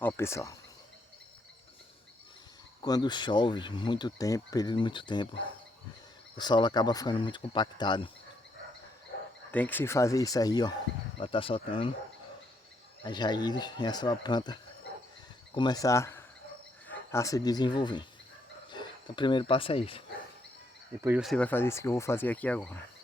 Ó pessoal, quando chove muito tempo, período muito tempo, o solo acaba ficando muito compactado. Tem que se fazer isso aí, ó, para estar soltando as raízes e a sua planta começar a se desenvolver. Então o primeiro passo é isso. Depois você vai fazer isso que eu vou fazer aqui agora.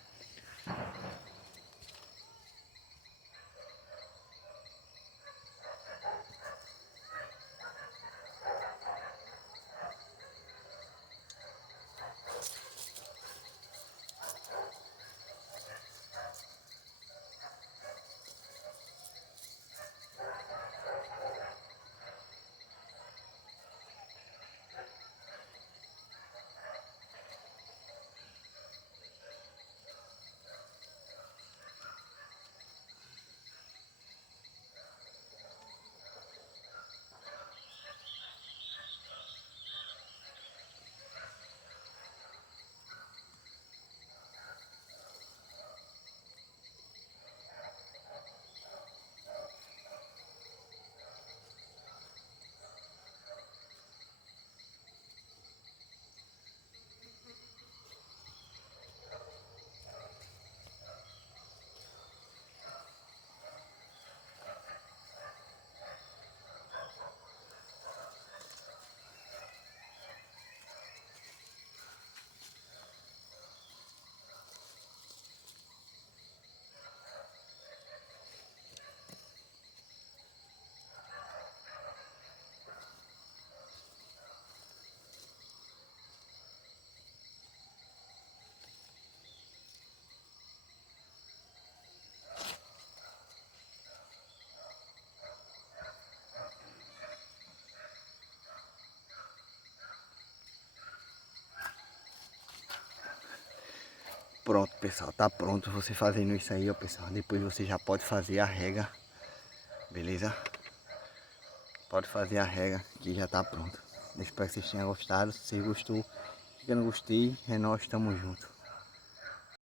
Pronto pessoal, tá pronto você fazendo isso aí, ó pessoal. Depois você já pode fazer a rega, beleza? Pode fazer a rega que já tá pronto. Espero que vocês tenham gostado. Se você gostou, clica no gostei. É nós, tamo junto.